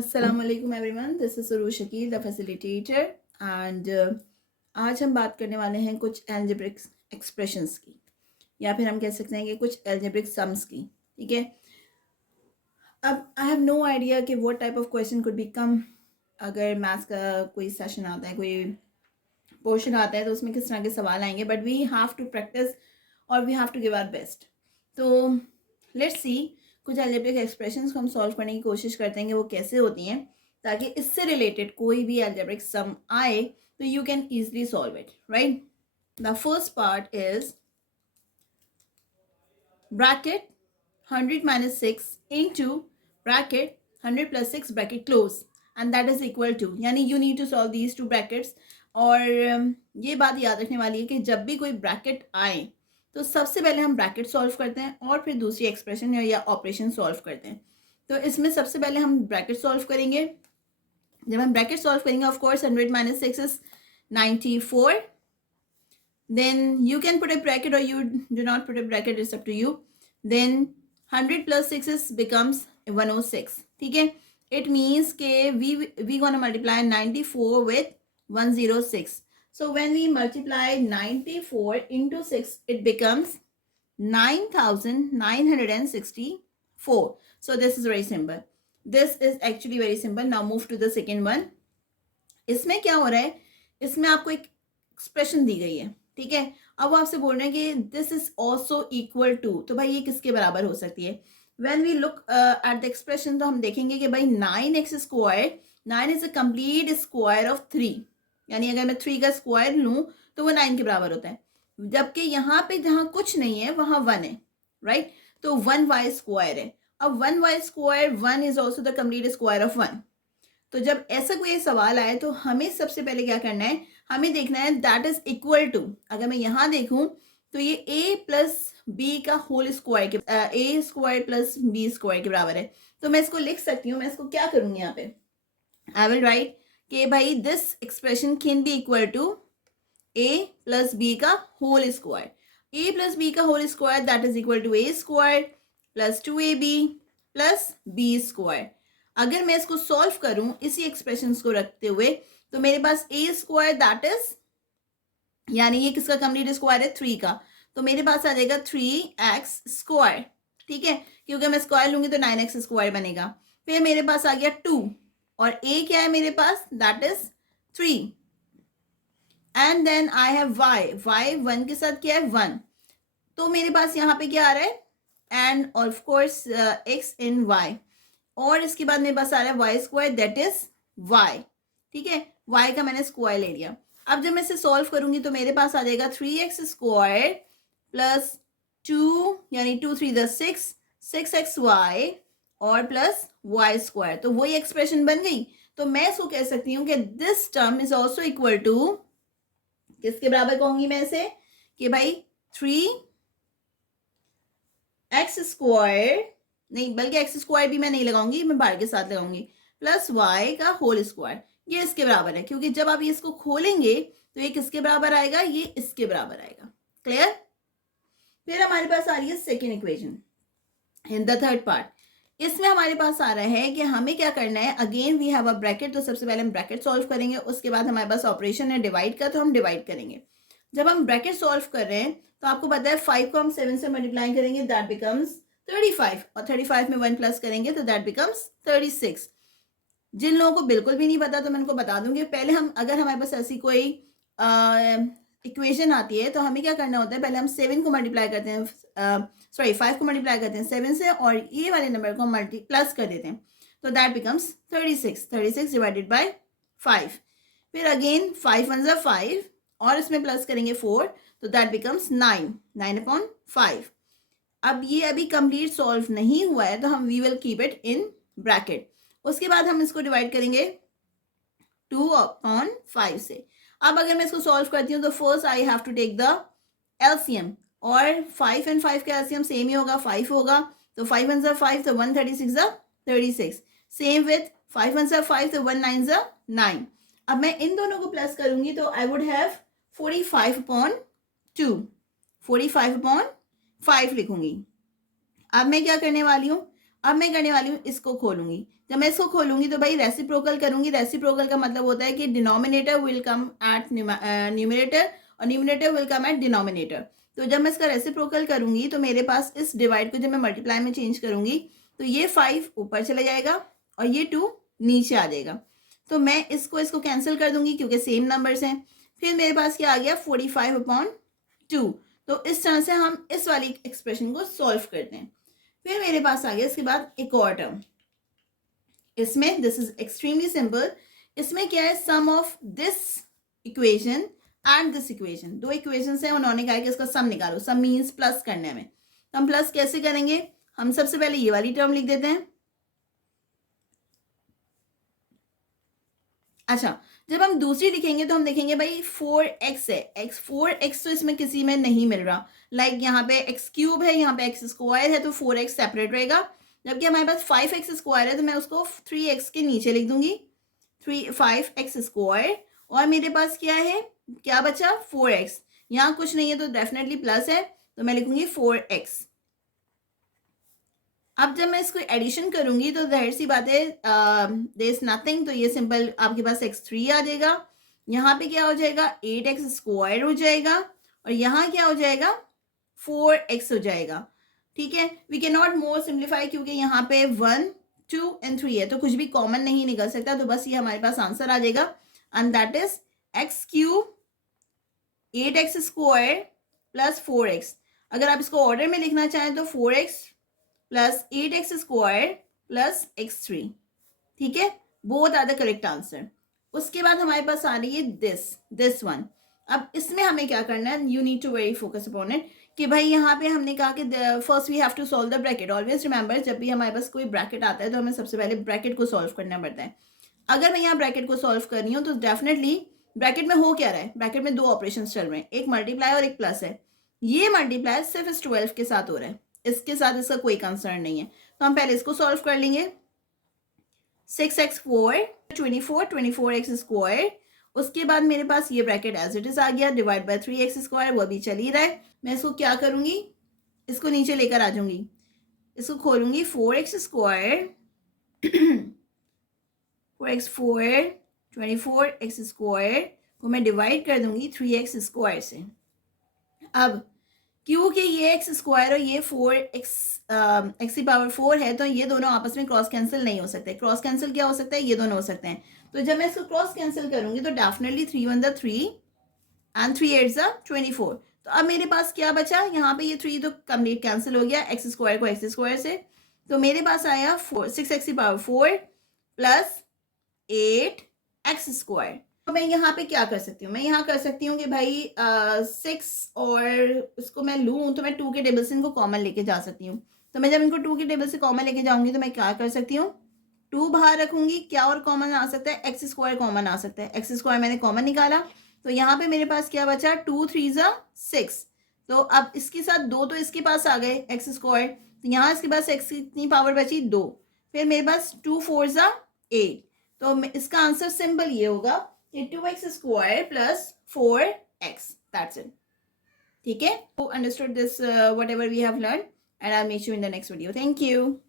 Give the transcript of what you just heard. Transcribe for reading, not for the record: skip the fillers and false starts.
Assalamualaikum everyone, this is Suruj Shakil, the facilitator and आज हम बात करने वाले हैं कुछ algebraic expressions की या फिर हम कह सकते हैं कि कुछ algebraic sums की. ठीक है. अब I have no idea कि what type of question could become अगर मैथ्स का कोई सेशन आता है, कोई पोर्शन आता है तो उसमें किस तरह के सवाल आएंगे, but we have to practice और we have to give our best. तो लेट्स सी कुछ अलजेब्रिक एक्सप्रेशंस को हम सॉल्व करने की कोशिश करते हैं कि वो कैसे होती हैं, ताकि इससे रिलेटेड कोई भी अलजेब्रिक सम आए तो you can easily solve it, right. The first part is bracket 100 minus 6 into bracket 100 plus 6 bracket close and that is equal to, यानी you need to solve these two brackets. और ये बात याद रखने वाली है कि जब भी कोई ब्रैकेट आए तो सबसे पहले हम ब्रैकेट सॉल्व करते हैं और फिर दूसरी एक्सप्रेशन या ऑपरेशन सॉल्व करते हैं. तो इसमें सबसे पहले हम ब्रैकेट सॉल्व करेंगे. जब हम ब्रैकेट सॉल्व करेंगे, of course 100 minus 6 is 94. Then you can put a bracket or you do not put a bracket, it's up to you. Then 100 plus 6 is becomes 106. ठीक है. It means के we gonna multiply 94 with 106. So when we multiply 94 into 6, it becomes 9964. So this is very simple. This is actually very simple. Now move to the second one. इसमें क्या हो रहा है, इसमें आपको एक एक्सप्रेशन दी गई है. ठीक है. अब वो आपसे बोल रहे हैं कि this is also equal to, तो भाई ये किसके बराबर हो सकती है. When we look at the expression तो हम देखेंगे कि भाई 9x square, 9 is a complete square of 3, यानी अगर मैं 3 का स्क्वायर लूँ तो वो 9 के बराबर होता है. जबकि यहाँ पे जहाँ कुछ नहीं है वहाँ 1 है, राइट. तो 1y स्क्वायर है. अब 1y square 1 is also the complete square of 1. तो जब ऐसा कोई सवाल आए तो हमें सबसे पहले क्या करना है, हमें देखना है दैट इज इक्वल टू. अगर मैं यहाँ देखूं तो ये a प्लस बी का होल स्क्वायर के a square plus B square के बराबर है. तो मैं इसको लिख सकती हूँ. मैं इसको क्या करूँगी यहाँ पे, आई विल राइट कि भाई this expression can be equal to a plus B का whole square. a plus B का whole square that is equal to a square plus 2ab plus b square. अगर मैं इसको सॉल्व करूं इसी expressions को रखते हुए तो मेरे पास a स्क्वायर दैट इज, यानी ये किसका कंप्लीट स्क्वायर है, 3 का. तो मेरे पास आ जाएगा 3x स्क्वायर. ठीक है, क्योंकि मैं स्क्वायर लूंगी तो 9x स्क्वायर बनेगा. फिर मेरे पास आ गया 2 और a क्या है मेरे पास, that is 3. And then I have y 1 के साथ क्या है 1. तो मेरे पास यहाँ पे क्या आ रहा है, and of course x in y. और इसके बाद मेरे पास आ रहा है Y square that is y. ठीक है, y का मैंने स्क्वायर ले लिया. अब जब मैं इसे सॉल्व करूंगी तो मेरे पास आ जाएगा 3x स्क्वायर प्लस 2, यानी 2 3 द 6, 6xy और प्लस y स्क्वायर. तो वही एक्सप्रेशन बन गई. तो मैं इसको कह सकती हूँ कि this term is also equal to, किसके बराबर कहूंगी मैं इसे, कि भाई 3x स्क्वायर नहीं, बल्कि एक्स स्क्वायर भी मैं नहीं लगाऊंगी, मैं बाहर के साथ लगाऊंगी, प्लस वाई का होल स्क्वायर. ये इसके बराबर है, क्योंकि जब आप ये इसको खोलेंगे तो ये किसके बराबर आएगा, ये इसके बराबर आएगा. क्लियर. फिर हमारे पास आ रही है second equation in the third part. इसमें हमारे पास आ रहा है कि हमें क्या करना है, again we have a bracket. तो सबसे पहले हम ब्रैकेट सॉल्व करेंगे, उसके बाद हमारे पास ऑपरेशन है डिवाइड का, तो हम डिवाइड करेंगे. जब हम ब्रैकेट सॉल्व कर रहे हैं तो आपको पता है 5 को हम 7 से मल्टीप्लाई करेंगे, दैट बिकम्स 35. और 35 में 1 प्लस करेंगे तो दैट बिकम्स 36. जिन लोगों को बिल्कुल भी नहीं पता तो मैं उनको बता दूंगी. पहले हम, अगर हमारे पास ऐसी कोई इक्वेशन आती है तो हमें क्या करना होता है, पहले हम 7 को मल्टीप्लाई करते हैं, 5 को मल्टीप्लाई करते हैं 7 से, और ये वाले नंबर को हम प्लस कर देते हैं. तो दैट बिकम्स 36 डिवाइडेड बाय 5. फिर अगेन 5 1 ज़ा 5 और इसमें प्लस करेंगे 4, तो दैट बिकम्स 9/5. अब ये अभी कंप्लीट सॉल्व नहीं हुआ है तो हम we will keep it in bracket. उसके बाद हम इसको डिवाइड करेंगे 2/5 से. अब अगर मैं इसको सॉल्व करती हूँ तो first I have to take the LCM, और 5 and 5 का एलसीएम सेम ही होगा, 5 होगा. तो 5 1 ज़ा 5, तो 1 36 ज़ा 36. सेम विथ 5 1 ज़ा 5, तो 1 9 ज़ा 9. अब मैं इन दोनों को प्लस करूंगी तो आई वुड हैव 45/2 लिखूंगी. अब मैं क्या करने वाली हूँ, अब मैं करने वाली हूँ, इसको खोलूंगी। जब मैं इसको खोलूंगी तो भाई रेसिप्रोकल करूंगी। रेसिप्रोकल का मतलब होता है कि denominator will come at numerator और numerator will come at denominator. तो जब मैं इसका रेसिप्रोकल करूंगी तो मेरे पास इस डिवाइड को जब मैं मल्टीप्लाई में चेंज करूंगी तो ये 5 ऊपर चला जाएगा और ये 2 नीचे आ जाएगा। तो मैं इसको कैंसिल कर दूंगी क्योंकि सेम नंबर्स हैं। फिर मेरे पास क्या आ गया, 45/2। तो इस तरह से हम इस वाली एक्सप्रेशन को सॉल्व करते हैं। फिर मेरे पास आ गया इसके बाद एक और टर्म। इसमें दिस इज एक्सट्रीमली सिंपल। इसमें क्या है, sum of this equation and this equation, दो इक्वेशन है, उन्होंने कहा कि इसका सम निकालो। सम मीन्स प्लस करने में। तो हम प्लस कैसे करेंगे, हम सबसे पहले ये वाली टर्म लिख देते हैं। अच्छा, जब हम दूसरी लिखेंगे तो हम देखेंगे भाई 4x है, x 4x तो इसमें किसी में नहीं मिल रहा। लाइक यहाँ पे x³ है, यहाँ पे x² है, तो 4x सेपरेट रहेगा। जबकि हमारे पास 5x² है तो मैं उसको 3x के नीचे लिख दूंगी, 5x²। और मेरे पास क्या है, क्या बचा, 4x। यहाँ कुछ नहीं है तो डेफिनेटली प्लस है, तो मैं लिखूंगी 4x। अब जब मैं इसको एडिशन करूंगी तो जाहिर सी बात है, देयर इज नथिंग, तो ये सिंपल आपके पास x3 आ जाएगा। यहाँ पे क्या हो जाएगा, 8x² हो जाएगा और यहाँ क्या हो जाएगा, 4x हो जाएगा। ठीक है, we can not more simplify क्योंकि यहाँ पे 1, 2 and 3 है तो कुछ भी कॉमन नहीं निकल सकता। तो बस ये हमारे पास आंसर आ जाएगा and that is x³ 8x² plus 4x। अगर आप इसको ऑर्डर में लिखना चाहें तो 4x plus 8x² plus x3। ठीक है, both are the correct answer. उसके बाद हमारे पास आ रही है दिस वन। अब इसमें हमें क्या करना है, you need to very focus upon it, कि भाई यहाँ पे हमने कहा कि first we have to solve the bracket. Always remember, जब भी हमारे पास कोई ब्रैकेट आता है तो हमें सबसे पहले ब्रैकेट को सॉल्व करना पड़ता है। अगर मैं यहाँ ब्रैकेट को सॉल्व कर रही हूँ तो डेफिनेटली ब्रैकेट में हो क्या रहा है, ब्रैकेट में दो ऑपरेशन चल रहे हैं, एक मल्टीप्लाई और एक प्लस है। ये मल्टीप्लाई सिर्फ इस 12 के साथ हो रहा है, इसके साथ इसका कोई कंसर्न नहीं है। तो हम पहले इसको सॉल्व कर लेंगे। 6x4 24x²। उसके बाद मेरे पास ये ब्रैकेट एज इट इज आ गया, डिवाइड बाय 3x², वो भी चल ही रहा है। मैं इसको क्या करूंगी, इसको नीचे लेकर आ जाऊंगी, इसको खोलूंगी 4x² 4x4 24x² को मैं डिवाइड कर दूंगी 3x² से। अब क्योंकि ये x² और ये 4x⁴ है तो ये दोनों आपस में क्रॉस कैंसिल नहीं हो सकते। क्रॉस कैंसिल क्या हो सकता है, ये दोनों हो सकते हैं। तो जब मैं इसको क्रॉस कैंसिल करूंगी तो डेफिनेटली 3 1 3 एंड 3 8 24। तो अब मेरे पास क्या बचा, यहाँ पे ये 3 तो कंप्लीट कैंसिल हो गया x² को x² से। तो मेरे पास आया 6x⁴ प्लस 8x²। तो मैं यहाँ पे क्या कर सकती हूँ, मैं यहाँ कर सकती हूँ कि भाई 6 और इसको मैं लूँ तो मैं 2 के टेबल से इनको कॉमन लेके जा सकती हूँ। तो मैं जब इनको 2 के टेबल से कॉमन लेके जाऊंगी तो मैं क्या कर सकती हूँ, 2 बाहर रखूंगी। क्या और कॉमन आ सकता है, x² कॉमन आ सकता है। x² मैंने कॉमन निकाला तो यहाँ पे मेरे पास क्या बचा, 2 3 6। तो अब इसके साथ 2 तो इसके पास आ गए x², तो यहाँ इसके पास x कितनी पावर बची, 2। फिर मेरे पास 2 4 8। तो इसका आंसर सिंपल ये होगा कि 2x² plus 4x, that's it. ठीक है, so understood this whatever we have learned and I'll meet you in the next video. Thank you.